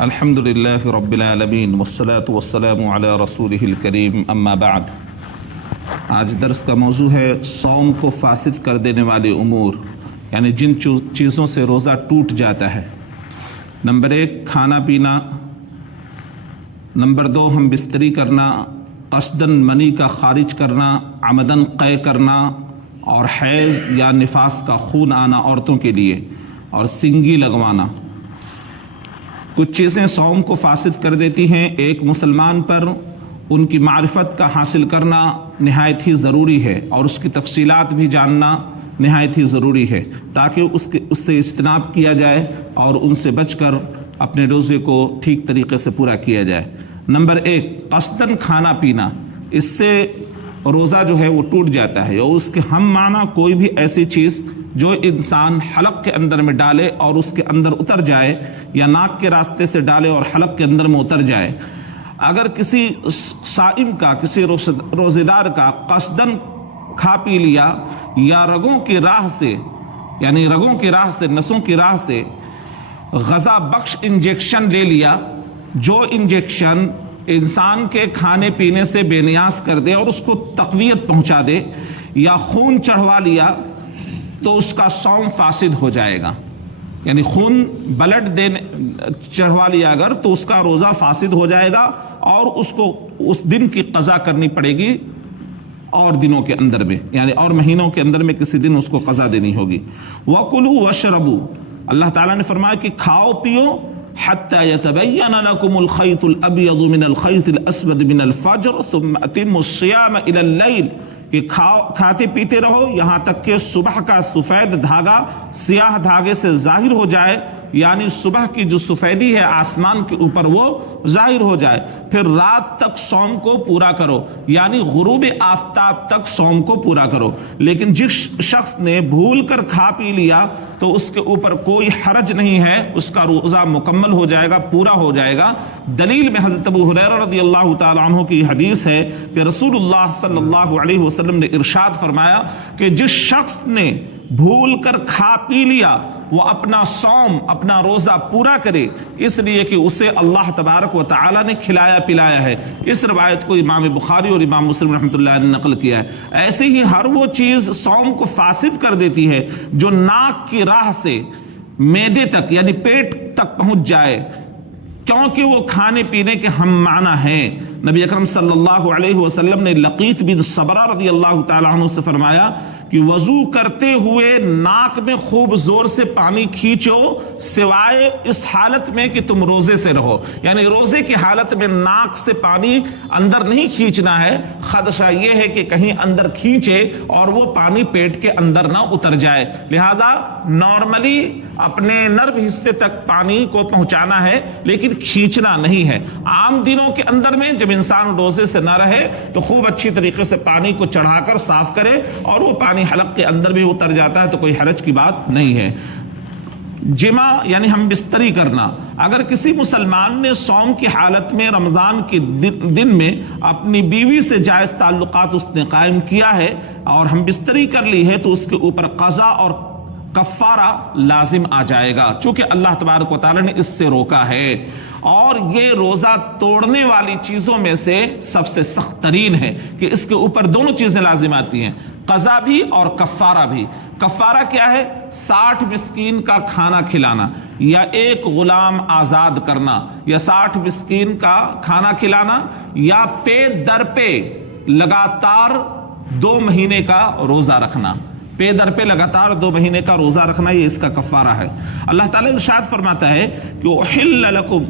الحمدللہ رب العالمین والصلاة والسلام علی رسولہ الکریم اما بعد۔ آج درس کا موضوع ہے صوم کو فاسد کر دینے والے امور، یعنی جن چیزوں سے روزہ ٹوٹ جاتا ہے۔ نمبر 1 کھانا پینا، نمبر 2 ہم بستری کرنا، قصداً منی کا خارج کرنا، عمداً قے کرنا، اور حیض یا نفاس کا خون آنا عورتوں کے لیے، اور سنگی لگوانا۔ کچھ چیزیں صوم کو فاسد کر دیتی ہیں۔ ایک مسلمان پر ان کی معرفت کا حاصل کرنا نہایت ہی ضروری ہے، اور اس کی تفصیلات بھی جاننا نہایت ہی ضروری ہے، تاکہ اس سے اجتناب کیا جائے اور ان سے بچ کر اپنے روزے کو ٹھیک طریقے سے پورا کیا جائے۔ نمبر 1 قصداً کھانا پینا، اس سے روزہ جو ہے وہ ٹوٹ جاتا ہے، اور اس کے ہم معنی کوئی بھی ایسی چیز جو انسان حلق کے اندر میں ڈالے اور اس کے اندر اتر جائے، یا ناک کے راستے سے ڈالے اور حلق کے اندر میں اتر جائے۔ اگر کسی صائم کا، کسی روزے دار کا قصداً کھا پی لیا، یا رگوں کی راہ سے، یعنی رگوں کی راہ سے، نسوں کی راہ سے غذا بخش انجیکشن لے لیا، جو انجیکشن انسان کے کھانے پینے سے بے نیاز کر دے اور اس کو تقویت پہنچا دے، یا خون چڑھوا لیا، تو اس کا صوم فاسد ہو جائے گا۔ یعنی خون بلڈ چڑھوا لیا اگر، تو اس کا روزہ فاسد ہو جائے گا، اور اس کو اس دن کی قضا کرنی پڑے گی، اور دنوں کے اندر میں، یعنی اور مہینوں کے اندر میں کسی دن اس کو قضا دینی ہوگی۔ وَكُلُوا وَاشْرَبُوا، اللہ تعالیٰ نے فرمایا کہ کھاؤ پیو، حَتَّى يَتَبَيَّنَ لَكُمُ الْخَيْطُ الْأَبْيَضُ مِنَ الْخَيْطِ الْأَسْوَدِ مِنَ الْفَجْرِ ثُمَّ أَتِمُّوا الصِّيَامَ إِلَى اللَّيْلِ، کہ کھاتے پیتے رہو یہاں تک کہ صبح کا سفید دھاگا سیاہ دھاگے سے ظاہر ہو جائے، یعنی صبح کی جو سفیدی ہے آسمان کے اوپر وہ ظاہر ہو جائے۔ پھر رات تک صوم کو پورا کرو، یعنی غروب آفتاب تک صوم کو پورا کرو۔ لیکن جس شخص نے بھول کر کھا پی لیا تو اس کے اوپر کوئی حرج نہیں ہے، اس کا روزہ مکمل ہو جائے گا، پورا ہو جائے گا۔ دلیل میں حضرت ابو ہریرہ رضی اللہ تعالیٰ عنہ کی حدیث ہے کہ رسول اللہ صلی اللہ علیہ وسلم نے ارشاد فرمایا کہ جس شخص نے بھول کر کھا پی لیا وہ اپنا صوم، اپنا روزہ پورا کرے، اس لیے کہ اسے اللہ تبارک و تعالی نے کھلایا پلایا ہے۔ اس روایت کو امام بخاری اور امام مسلم رحمۃ اللہ نے نقل کیا ہے۔ ایسے ہی ہر وہ چیز صوم کو فاسد کر دیتی ہے جو ناک کی راہ سے معدے تک، یعنی پیٹ تک پہنچ جائے، کیونکہ وہ کھانے پینے کے ہم معنی ہیں۔ نبی اکرم صلی اللہ علیہ وسلم نے لقیط بن صبرہ رضی اللہ تعالیٰ عنہ سے فرمایا کہ وضو کرتے ہوئے ناک میں خوب زور سے پانی کھینچو، سوائے اس حالت میں کہ تم روزے سے رہو، یعنی روزے کی حالت میں ناک سے پانی اندر نہیں کھینچنا ہے، خدشہ یہ ہے کہ کہیں اندر کھینچے اور وہ پانی پیٹ کے اندر نہ اتر جائے، لہذا نارملی اپنے نرم حصے تک پانی کو پہنچانا ہے، لیکن کھینچنا نہیں ہے۔ عام دنوں کے اندر میں جب انسان روزے سے نہ رہے تو خوب اچھی طریقے سے پانی کو چڑھا کر صاف کرے، اور وہ پانی حلق کے اندر بھی اتر جاتا ہے تو کوئی حرج کی بات نہیں ہے۔ جمع یعنی ہم بستری کرنا، اگر کسی مسلمان نے صوم کی حالت میں رمضان کے دن میں اپنی بیوی سے جائز تعلقات اس نے قائم کیا ہے اور ہم بستری کر لی ہے تو اس کے اوپر قضا اور کفارہ لازم آ جائے گا، چونکہ اللہ تبارک و تعالی نے اس سے روکا ہے، اور یہ روزہ توڑنے والی چیزوں میں سے سب سے سخت ترین ہے کہ اس کے اوپر دونوں چیزیں لازم آتی ہیں، قضا بھی اور کفارہ بھی۔ کفارہ کیا ہے؟ 60 مسکین کا کھانا کھلانا، یا ایک غلام آزاد کرنا، یا 60 مسکین کا کھانا کھلانا، یا پے در پہ لگاتار 2 مہینے کا روزہ رکھنا، پے در پہ لگاتار 2 مہینے کا روزہ رکھنا، یہ اس کا کفارہ ہے۔ اللہ تعالیٰ ارشاد فرماتا ہے کہ احل لکم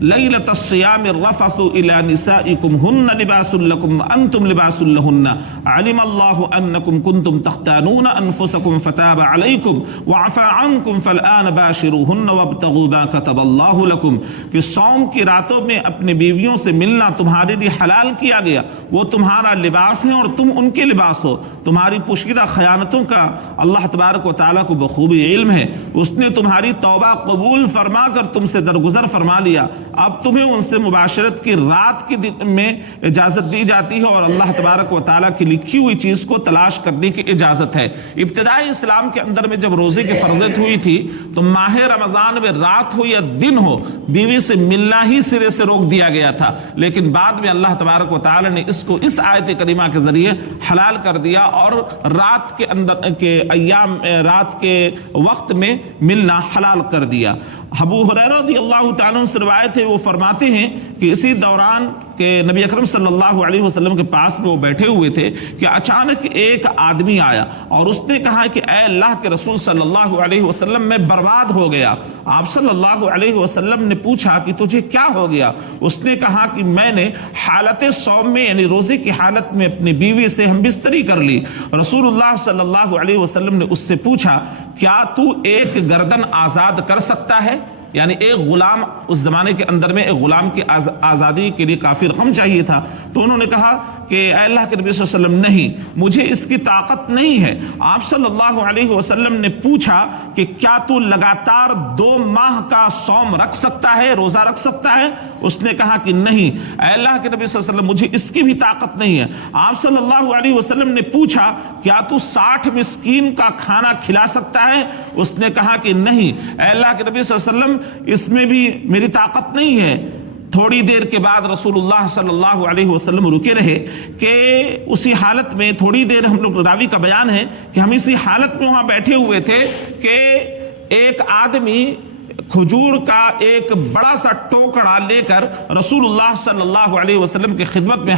لیلۃ الصیام الرفث الی نسائکم ہن لباس لکم انتم لباس لہن علم اللہ انکم کنتم تختانون انفسکم فتاب علیکم وعفى عنکم فالآن باشروہن وابتغوا ما کتب اللہ لکم، کہ صوم کی راتوں میں اپنی بیویوں سے ملنا تمہارے لیے حلال کیا گیا، وہ تمہارا لباس ہے اور تم ان کے لباس ہو، تمہاری پوشیدہ خیانتوں کا اللہ تبارک و تعالیٰ کو بخوبی علم ہے، اس نے تمہاری توبہ قبول فرما کر تم سے درگزر فرما لیا، اب تمہیں ان سے مباشرت کی رات کے دن میں اجازت دی جاتی ہے اور اللہ تبارک و تعالیٰ کی لکھی ہوئی چیز کو تلاش کرنے کی اجازت ہے۔ ابتدائی اسلام کے اندر میں جب روزے کی فرضیت ہوئی تھی تو ماہ رمضان میں رات ہو یا دن ہو بیوی سے ملنا ہی سرے سے روک دیا گیا تھا، لیکن بعد میں اللہ تبارک و تعالیٰ نے اس کو اس آیت کریمہ کے ذریعے حلال کر دیا اور رات کے اندر کے ایام رات کے وقت میں ملنا حلال کر دیا۔ ابو ہریرہ رضی اللہ تعالیٰ عنہ سے روایت ہے، وہ فرماتے ہیں کہ اسی دوران کہ نبی اکرم صلی اللہ علیہ وسلم کے پاس میں وہ بیٹھے ہوئے تھے کہ اچانک ایک آدمی آیا اور اس نے کہا کہ اے اللہ کے رسول صلی اللہ علیہ وسلم میں برباد ہو گیا۔ آپ صلی اللہ علیہ وسلم نے پوچھا کہ تجھے کیا ہو گیا؟ اس نے کہا کہ میں نے حالت صوم میں یعنی روزے کی حالت میں اپنی بیوی سے ہم بستری کر لی۔ رسول اللہ صلی اللہ علیہ وسلم نے اس سے پوچھا کیا تو ایک گردن آزاد کر سکتا ہے؟ یعنی ایک غلام، اس زمانے کے اندر میں ایک غلام کی آزادی کے لیے کافی رقم چاہیے تھا، تو انہوں نے کہا کہ اے اللہ کے نبی صلی اللہ علیہ وسلم نہیں، مجھے اس کی طاقت نہیں ہے۔ آپ صلی اللہ علیہ وسلم نے پوچھا کہ کیا تو لگاتار 2 ماہ کا صوم رکھ سکتا ہے، روزہ رکھ سکتا ہے؟ اس نے کہا کہ نہیں۔ اے اللہ کے نبی صلی اللہ علیہ وسلم مجھے اس کی بھی طاقت نہیں ہے۔ آپ صلی اللہ علیہ وسلم نے پوچھا کیا تو 60 مسکین کا کھانا کھلا سکتا ہے؟ اس نے کہا کہ نہیں۔ اے اللہ کے نبی صلی اللہ علیہ وسلم اس میں بھی میری طاقت نہیں ہے۔ تھوڑی دیر کے بعد رسول اللہ صلی اللہ علیہ وسلم رکے رہے کہ اسی حالت میں تھوڑی دیر، ہم لوگ راوی کا بیان ہے کہ ہم اسی حالت میں وہاں بیٹھے ہوئے تھے کہ ایک آدمی کھجور کا ایک بڑا سا ٹوکرا لے کر رسول اللہ صلی اللہ علیہ وسلم کی خدمت میں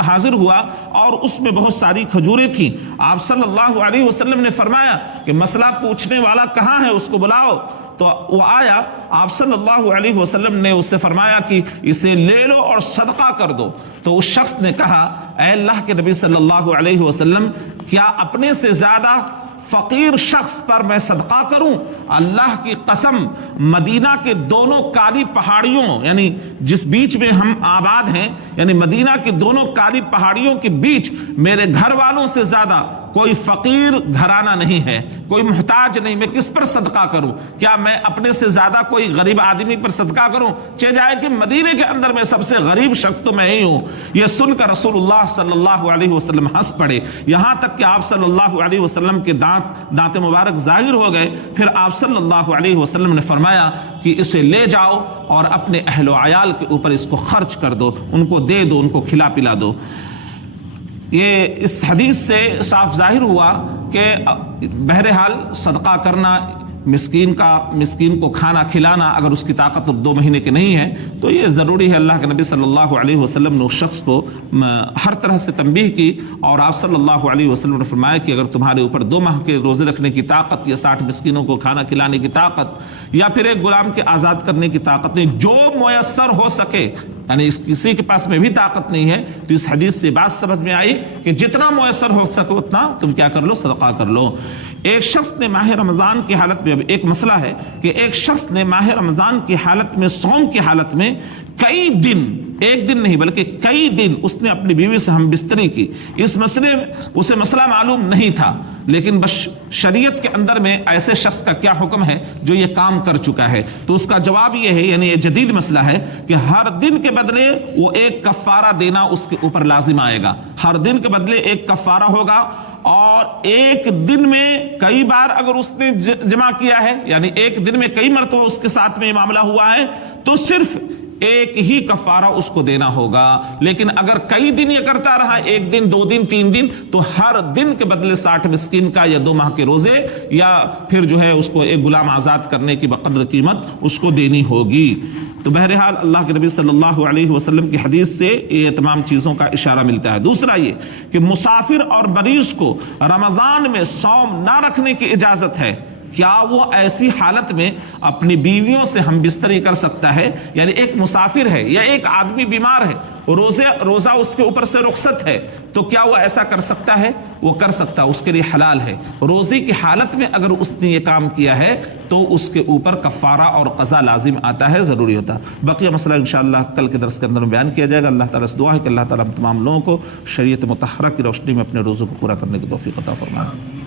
حاضر ہوا اور اس میں بہت ساری کھجوریں تھیں۔ آپ صلی اللہ علیہ وسلم نے فرمایا کہ مسئلہ پوچھنے والا کہاں ہے، اس کو بلاؤ۔ تو وہ آیا، آپ صلی اللہ علیہ وسلم نے اس سے فرمایا کہ اسے لے لو اور صدقہ کر دو۔ تو اس شخص نے کہا اے اللہ کے نبی صلی اللہ علیہ وسلم کیا اپنے سے زیادہ فقیر شخص پر میں صدقہ کروں؟ اللہ کی قسم، مدینہ کے دونوں کالی پہاڑیوں یعنی جس بیچ میں ہم آباد ہیں، یعنی مدینہ کے دونوں کالی پہاڑیوں کے بیچ میرے گھر والوں سے زیادہ کوئی فقیر گھرانہ نہیں ہے، کوئی محتاج نہیں، میں کس پر صدقہ کروں؟ کیا میں اپنے سے زیادہ کوئی غریب آدمی پر صدقہ کروں؟ چہ جائے کہ مدینے کے اندر میں سب سے غریب شخص تو میں ہی ہوں۔ یہ سن کر رسول اللہ صلی اللہ علیہ وسلم ہنس پڑے، یہاں تک کہ آپ صلی اللہ علیہ وسلم کے دانت مبارک ظاہر ہو گئے۔ پھر آپ صلی اللہ علیہ وسلم نے فرمایا کہ اسے لے جاؤ اور اپنے اہل و عیال کے اوپر اس کو خرچ کر دو، ان کو دے دو، ان کو کھلا پلا دو۔ یہ اس حدیث سے صاف ظاہر ہوا کہ بہرحال صدقہ کرنا، مسکین کو کھانا کھلانا، اگر اس کی طاقت 2 مہینے کی نہیں ہے تو یہ ضروری ہے۔ اللہ کے نبی صلی اللہ علیہ وسلم نے اس شخص کو ہر طرح سے تنبیہ کی اور آپ صلی اللہ علیہ وسلم نے فرمایا کہ اگر تمہارے اوپر 2 ماہ کے روزے رکھنے کی طاقت یا 60 مسکینوں کو کھانا کھلانے کی طاقت یا پھر ایک غلام کے آزاد کرنے کی طاقت نہیں، جو میسر ہو سکے، یعنی کسی کے پاس میں بھی طاقت نہیں ہے، تو اس حدیث سے بات سمجھ میں آئی کہ جتنا میسر ہو سکے اتنا تم کیا کر لو، صدقہ کر لو۔ ایک شخص نے ماہ رمضان کی حالت میں، اب ایک مسئلہ ہے کہ ایک شخص نے ماہ رمضان کی حالت میں، صوم کی حالت میں کئی دن، ایک دن نہیں بلکہ کئی دن اس نے اپنی بیوی سے ہم بستری کی۔ اس مسئلے میں اسے مسئلہ معلوم نہیں تھا، لیکن بس شریعت کے اندر میں ایسے شخص کا کیا حکم ہے جو یہ کام کر چکا ہے؟ تو اس کا جواب یہ ہے، یعنی یہ جدید مسئلہ ہے کہ ہر دن کے بدلے وہ ایک کفارہ دینا اس کے اوپر لازم آئے گا۔ ہر دن کے بدلے ایک کفارہ ہوگا، اور ایک دن میں کئی بار اگر اس نے جمع کیا ہے، یعنی ایک دن میں کئی مرتبہ اس کے ساتھ میں یہ معاملہ ہوا ہے، تو صرف ایک ہی کفارہ اس کو دینا ہوگا۔ لیکن اگر کئی دن یہ کرتا رہا، 1 دن 2 دن 3 دن، تو ہر دن کے بدلے 60 مسکین کا یا 2 ماہ کے روزے یا پھر جو ہے اس کو ایک غلام آزاد کرنے کی بقدر قیمت اس کو دینی ہوگی۔ تو بہرحال اللہ کے نبی صلی اللہ علیہ وسلم کی حدیث سے یہ تمام چیزوں کا اشارہ ملتا ہے۔ دوسرا یہ کہ مسافر اور مریض کو رمضان میں صوم نہ رکھنے کی اجازت ہے۔ کیا وہ ایسی حالت میں اپنی بیویوں سے ہم بستری کر سکتا ہے؟ یعنی ایک مسافر ہے یا ایک آدمی بیمار ہے، روزہ اس کے اوپر سے رخصت ہے، تو کیا وہ ایسا کر سکتا ہے؟ وہ کر سکتا، اس کے لیے حلال ہے۔ روزے کی حالت میں اگر اس نے یہ کام کیا ہے تو اس کے اوپر کفارہ اور قضا لازم آتا ہے، ضروری ہوتا ہے۔ بقیہ مسئلہ انشاءاللہ کل کے درس کے اندر بیان کیا جائے گا۔ اللہ تعالیٰ سے دعا ہے کہ اللہ تعالیٰ ہم تمام لوگوں کو شریعت مطہرہ کی روشنی میں اپنے روزوں کو پورا کرنے کی توفیق عطا فرمائے۔